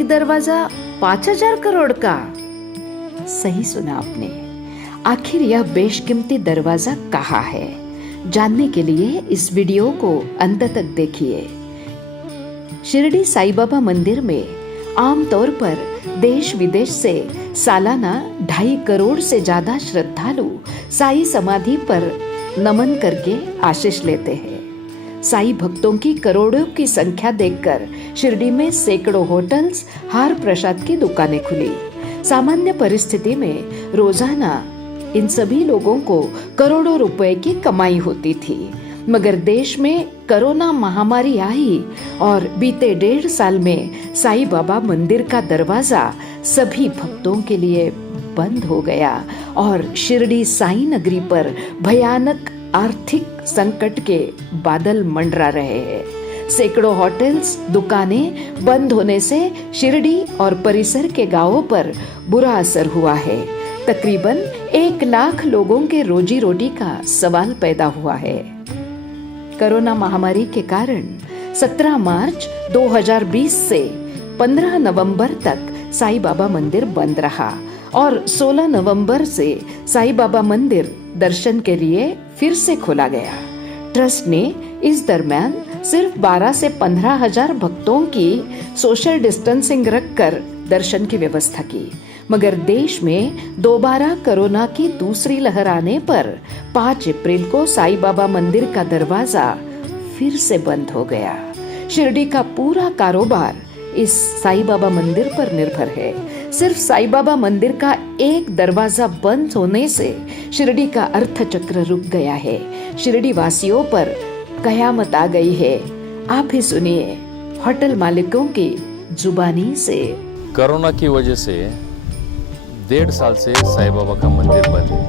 एक दरवाजा 5,000 करोड़ का? सही सुना आपने। आखिर यह बेशकीमती दरवाजा कहाँ है? जानने के लिए इस वीडियो को अंत तक देखिए। शिरडी साईं बाबा मंदिर में आमतौर पर देश विदेश से सालाना 2.5 करोड़ से ज्यादा श्रद्धालु साईं समाधि पर नमन करके आशीष लेते हैं। साईं भक्तों की करोड़ों की संख्या देखकर शिरडी में सैकड़ों होटल्स, हार प्रसाद की दुकानें खुली। सामान्य परिस्थिति में रोजाना इन सभी लोगों को करोड़ों रुपए की कमाई होती थी, मगर देश में कोरोना महामारी आई और बीते 1.5 साल में साईं बाबा मंदिर का दरवाजा सभी भक्तों के लिए बंद हो गया और शिरडी साईं नगरी पर भयानक आर्थिक संकट के बादल मंडरा रहे हैं। सैकड़ों होटल्स, दुकानें बंद होने से शिरडी और परिसर के गांवों पर बुरा असर हुआ है। तकरीबन 1 लाख लोगों के रोजी रोटी का सवाल पैदा हुआ है। कोरोना महामारी के कारण 17 मार्च 2020 से 15 नवंबर तक साईं बाबा मंदिर बंद रहा और 16 नवंबर से साईं बाबा मंदिर दर्शन के लिए फिर से खोला गया। ट्रस्ट ने इस दरमियान सिर्फ 12 से 15 हजार भक्तों की सोशल डिस्टेंसिंग रखकर दर्शन की व्यवस्था की, मगर देश में दोबारा कोरोना की दूसरी लहर आने पर 5 अप्रैल को साईं बाबा मंदिर का दरवाजा फिर से बंद हो गया। शिरडी का पूरा कारोबार इस साईं बाबा मंदिर पर निर्भर है। सिर्फ साईं बाबा मंदिर का एक दरवाजा बंद होने से शिरडी का अर्थचक्र रुक गया है। शिरडी वासियों पर कयामत आ गई है। आप ही सुनिए होटल मालिकों की जुबानी से। कोरोना की वजह से 1.5 साल से साईं बाबा का मंदिर बंद है।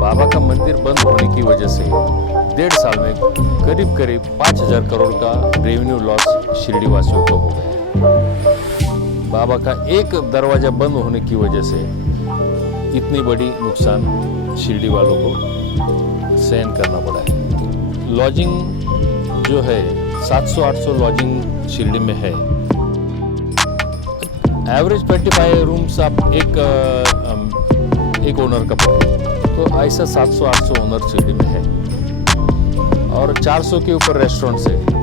बाबा का मंदिर बंद होने की वजह से 1.5 साल में करीब 5,000 करोड़ का रेवेन्यू लॉस शिरडी वासियों को हो गया। बाबा का एक दरवाजा बंद होने की वजह से इतनी बड़ी नुकसान शिरडी वालों को सहन करना पड़ा है। लॉजिंग जो है 700-800 लॉजिंग शिरडी में है। एवरेज 25 रूम्स आप एक ओनर का पड़े, तो ऐसा 700-800 ओनर शिरडी में है और 400 के ऊपर रेस्टोरेंट्स है।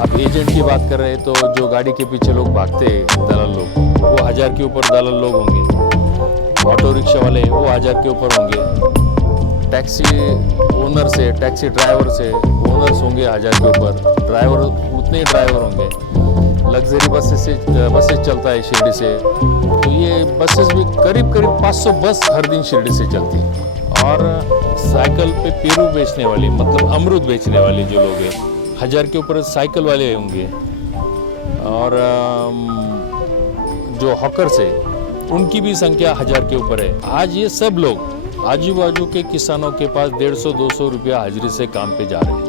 आप एजेंट की बात कर रहे हैं तो जो गाड़ी के पीछे लोग भागते हैं दलाल लोग, वो 1000 के ऊपर दलाल लोग होंगे। ऑटो रिक्शा वाले वो 1000 के ऊपर होंगे। टैक्सी ओनर से, टैक्सी ड्राइवर से ओनर्स होंगे 1000 के ऊपर, ड्राइवर उतने ही ड्राइवर होंगे। लग्जरी बसेस चलता है शिरडी से, तो ये बसेस भी करीब 500 बस हर दिन शिरडी से चलती है। और साइकिल पे पेरू बेचने वाली, मतलब अमरूद बेचने वाले जो लोग हैं 1000 के ऊपर साइकिल वाले होंगे। और जो हॉकर्स है उनकी भी संख्या 1000 के ऊपर है। आज ये सब लोग आजू बाजू के किसानों के पास 150-200 रुपया हाजिरी से काम पे जा रहे हैं,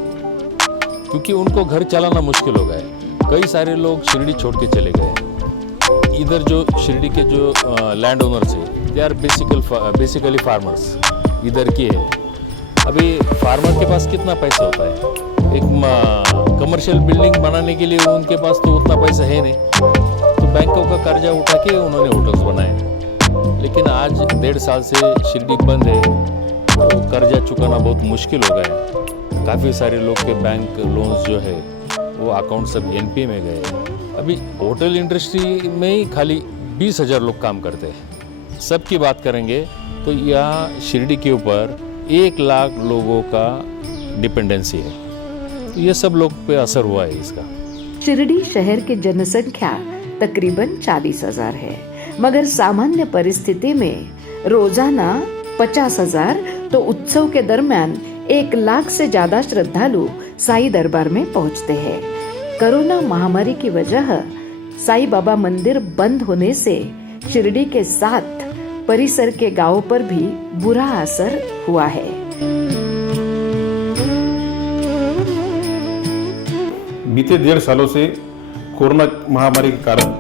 क्योंकि उनको घर चलाना मुश्किल हो गया है। कई सारे लोग शिरडी छोड़ के चले गए। इधर जो शिरडी के जो लैंड ओनर्स है, दे आर बेसिकली फार्मर्स इधर की है। अभी फार्मर के पास कितना पैसा होता है? एक कमर्शियल बिल्डिंग बनाने के लिए उनके पास तो उतना पैसा है नहीं, तो बैंकों का कर्जा उठा के उन्होंने होटल्स बनाए। लेकिन आज 1.5 साल से शिरडी बंद है, तो कर्जा चुकाना बहुत मुश्किल हो गया है। काफ़ी सारे लोग के बैंक लोन्स जो है वो अकाउंट सब एनपीए में गए। अभी होटल इंडस्ट्री में ही खाली 20,000 लोग काम करते हैं। सबकी बात करेंगे तो यहाँ शिरडी के ऊपर 1 लाख लोगों का डिपेंडेंसी है, तो ये सब लोग पे असर हुआ है इसका। शिरडी शहर की जनसंख्या तकरीबन 40,000 है, मगर सामान्य परिस्थिति में रोजाना 50,000 तो उत्सव के दरमियान 1 लाख से ज्यादा श्रद्धालु साईं दरबार में पहुंचते हैं। कोरोना महामारी की वजह साईं बाबा मंदिर बंद होने से शिरडी के साथ परिसर के गांवों पर भी बुरा असर हुआ है। बीते 1.5 सालों से कोरोना महामारी के कारण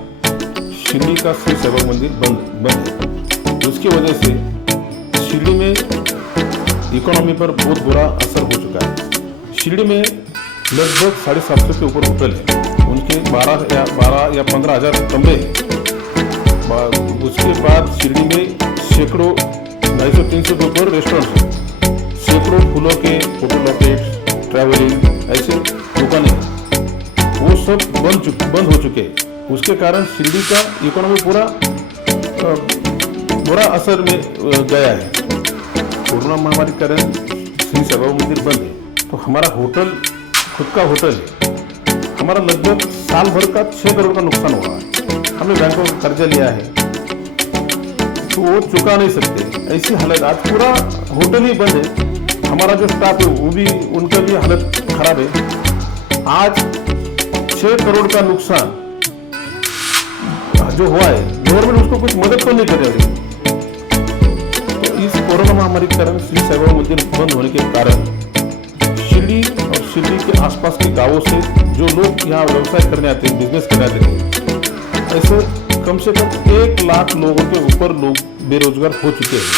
शिरडी का श्री साईं बाबा मंदिर बंद है। उसकी वजह से शिरडी में इकोनॉमी पर बहुत बुरा असर हो चुका है। शिरडी में लगभग 750 के ऊपर होटल है उनके 12 या 15 हजार कमरे हैं। उसके बाद शिरडी में सैकड़ों 250-300 के ऊपर रेस्टोरेंट हैं, सैकड़ों फूलों के फोटो लॉकेट, ट्रैवलिंग ऐसे दुकानें हैं, वो सब बंद हो चुके हैं। उसके कारण शिरडी का इकोनॉमी पूरा बुरा असर में गया है। कोरोना महामारी के कारण श्री साई बाबा मंदिर बंद है, तो हमारा होटल खुद का होटल है, हमारा लगभग साल भर का 6 करोड़ का नुकसान हुआ है। हमने बैंकों का कर्जा लिया है तो वो चुका नहीं सकते, ऐसी हालत। आज पूरा होटल ही बंद है, हमारा जो स्टाफ है वो भी, उनका भी हालत खराब है। आज 6 करोड़ का नुकसान जो हुआ है, गवर्नमेंट उसको कुछ मदद तो नहीं कर रही। तो इस कोरोना महामारी के कारण श्री साई बाबा मंदिर बंद होने के कारण शिरडी और शिरडी के आसपास के गांवों से जो लोग यहाँ व्यवसाय करने आते हैं, बिजनेस करने आते हैं, ऐसे कम से कम 1 लाख लोगों के ऊपर लोग बेरोजगार हो चुके हैं।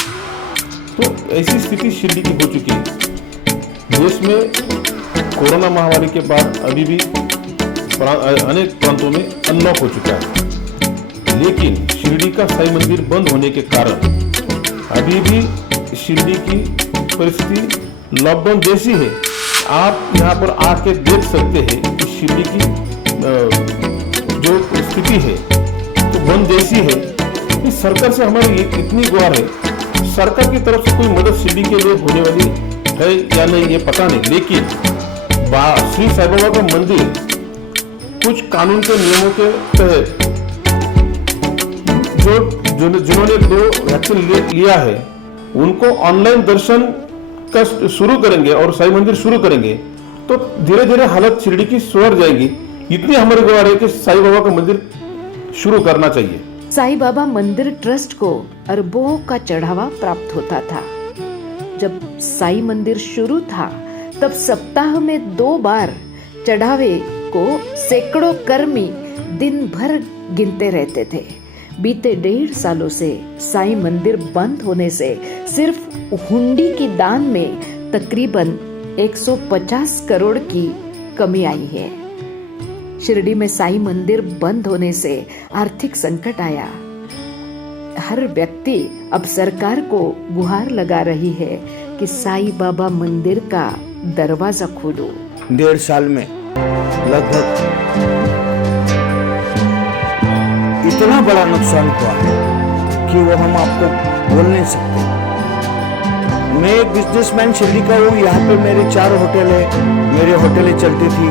तो ऐसी स्थिति शिरडी की हो चुकी है। देश में कोरोना महामारी के बाद अभी भी अनेक प्रांतों में अनलॉक हो चुका है, लेकिन शिरडी का साई मंदिर बंद होने के कारण अभी भी शिरडी की परिस्थिति लॉकडाउन जैसी है। आप यहाँ पर आके देख सकते हैं कि शिरडी की जो स्थिति है तो बंद जैसी है। इस सरकार से हमारी इतनी गुहार है, सरकार की तरफ से कोई मदद शिरडी के लिए होने वाली है या नहीं ये पता नहीं, लेकिन श्री साई बाबा का मंदिर कुछ कानून के नियमों के तहत जिन्होंने 2 वैक्सीन लिया है उनको ऑनलाइन दर्शन का शुरू करेंगे और साई मंदिर शुरू करेंगे तो धीरे धीरे हालत शिरडी की सुधर जाएगी। इतनी हमारी गुहार है कि साई बाबा का मंदिर शुरू करना चाहिए। साई बाबा मंदिर ट्रस्ट को अरबों का चढ़ावा प्राप्त होता था। जब साई मंदिर शुरू था तब सप्ताह में 2 बार चढ़ावे को सैकड़ों कर्मी दिन भर गिनते रहते थे। बीते 1.5 सालों से साई मंदिर बंद होने से सिर्फ हुंडी की दान में तकरीबन 150 करोड़ की कमी आई है। शिरडी में साई मंदिर बंद होने से आर्थिक संकट आया। हर व्यक्ति अब सरकार को गुहार लगा रही है कि साई बाबा मंदिर का दरवाजा खोलो। 1.5 साल में लगभग इतना बड़ा नुकसान हुआ है कि वो हम आपको बोल नहीं सकते। मैं एक बिजनेसमैन शिरडी का हूँ। यहाँ पे मेरे 4 होटल है, मेरी होटलें चलती थी।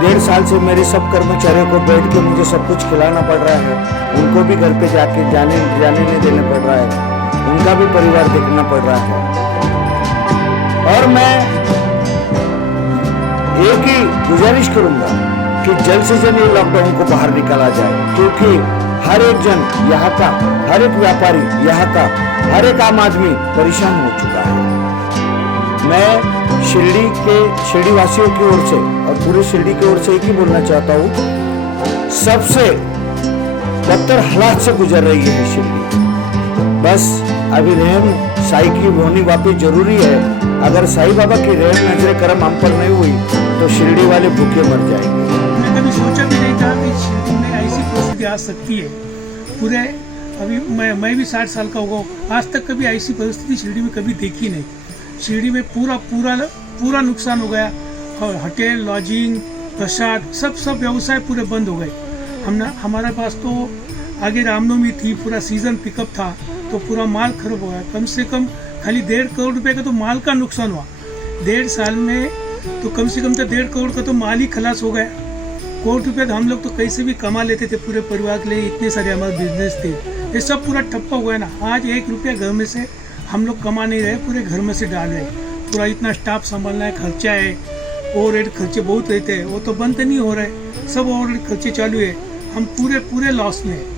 1.5 साल से मेरे सब कर्मचारियों को बैठ के मुझे सब कुछ खिलाना पड़ रहा है, उनको भी घर पे जाके जाने नहीं देना पड़ रहा है, उनका भी परिवार देखना पड़ रहा है। और मैं एक ही गुजारिश करूंगा कि जल्द से जल्द ये लॉकडाउन को बाहर निकाला जाए, क्योंकि हर एक जन यहाँ का, हर एक व्यापारी यहाँ का, हर एक आम आदमी परेशान हो चुका है। मैं शिरडी वासियों की ओर से और पूरे शिरडी की ओर से एक ही बोलना चाहता हूँ, सबसे बदतर हालात से गुजर रही है शिरडी। बस अभी रहम साई की होनी वापस जरूरी है। अगर साई बाबा की रहम नजर करम हम पर नहीं हुई तो शिरडी वाले भूखे मर जाएंगे। मैंने कभी सोचा भी नहीं था कि शिरडी में ऐसी परिस्थिति आ सकती है। पूरे अभी मैं भी 60 साल का होगा, आज तक कभी ऐसी परिस्थिति शिरडी में कभी देखी नहीं। शिरडी में पूरा नुकसान हो गया। होटल, लॉजिंग, प्रसाद, सब व्यवसाय पूरे बंद हो गए। हमारे पास तो आगे रामनवमी थी, पूरा सीजन पिकअप था, तो पूरा माल खराब हो गया। कम से कम खाली 1.5 करोड़ रुपए का तो माल का नुकसान हुआ। 1.5 साल में तो कम से कम तो 1.5 करोड़ का तो माल ही खलास हो गया। 1 करोड़ रुपए तो हम लोग तो कैसे भी कमा लेते थे पूरे परिवार के लिए, इतने सारे हमारे बिजनेस थे। ये सब पूरा ठप्पा हुआ है ना। आज 1 रुपया घर में से हम लोग कमा नहीं रहे, पूरे घर में से डाल रहे। पूरा इतना स्टाफ संभालना है, खर्चा है, ओवरहेड खर्चे बहुत रहते हैं, वो तो बंद नहीं हो रहे। सब ओवरहेड खर्चे चालू है, हम पूरे लॉस में है।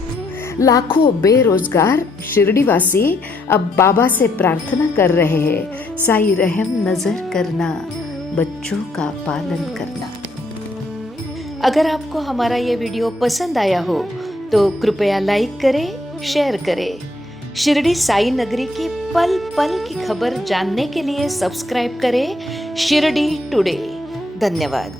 लाखों बेरोजगार शिरडीवासी अब बाबा से प्रार्थना कर रहे हैं, साई रहम नजर करना, बच्चों का पालन करना। अगर आपको हमारा ये वीडियो पसंद आया हो तो कृपया लाइक करें, शेयर करें। शिरडी साई नगरी की पल पल की खबर जानने के लिए सब्सक्राइब करें शिरडी टुडे। धन्यवाद।